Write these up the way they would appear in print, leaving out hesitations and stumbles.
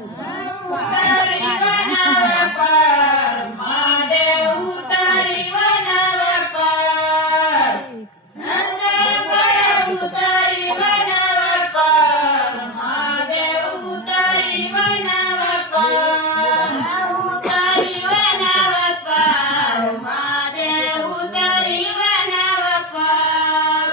उतारी वनावर पार महादेव उतारी वनावर पार नंदगड उतारी वनावर पार महादेव उतारी वनावर पार उतारी वनावर पार महादेव उतारी वनावर पार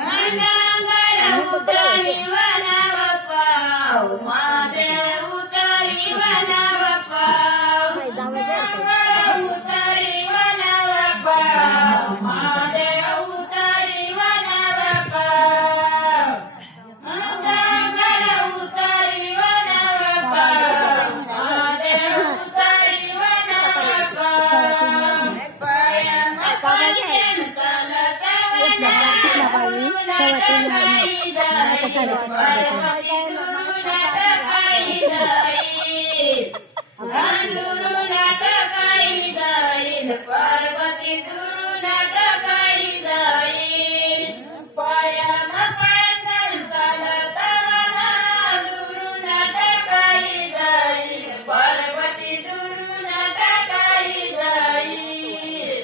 नंदगड उतारी वनावर पार महादेव उतारी वनावर पार नंदगड उतारी वनावर पार महादेव उतारी वनावर पार नंदगड उतारी वनावर पार महादेव उतारी वनावर पार पायन पायन चालत वना पार्वती दुरू नाटकाई जाईल पायम पायन चालत वना दुरू नाटकाई जाईल पार्वती दुरू नाटकाई जाईल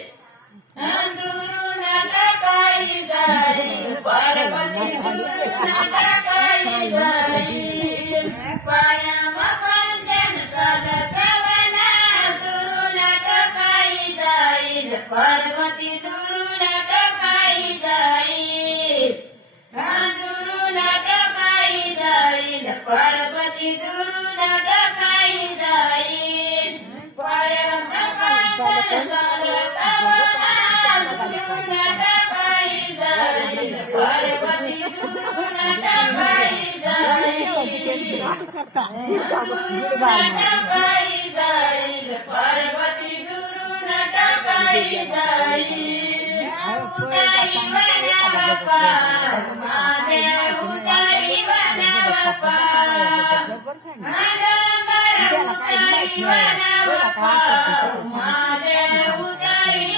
दुरू नाटकाई जाईल पार्वती दुरू नाटकाई जाईल पायम पायन चालत वना दुरू नाटकाई जाईल पार्वती दुरू नाटकाई जाईल दुरू नाटकाई जाईल पार्वती दुरू नाटकाई जाईल पायम पायन चालत वना दुरू नाटकाई जाईल पार्वती दुरू नाटकाई जाईल नाटकाई जाईल पार्वती दुरू नाटकाई जाईल उतारी वनावर पार महादेव उतारी वनावर पार नंदगड उतारी वनावर पार महादेव उतारी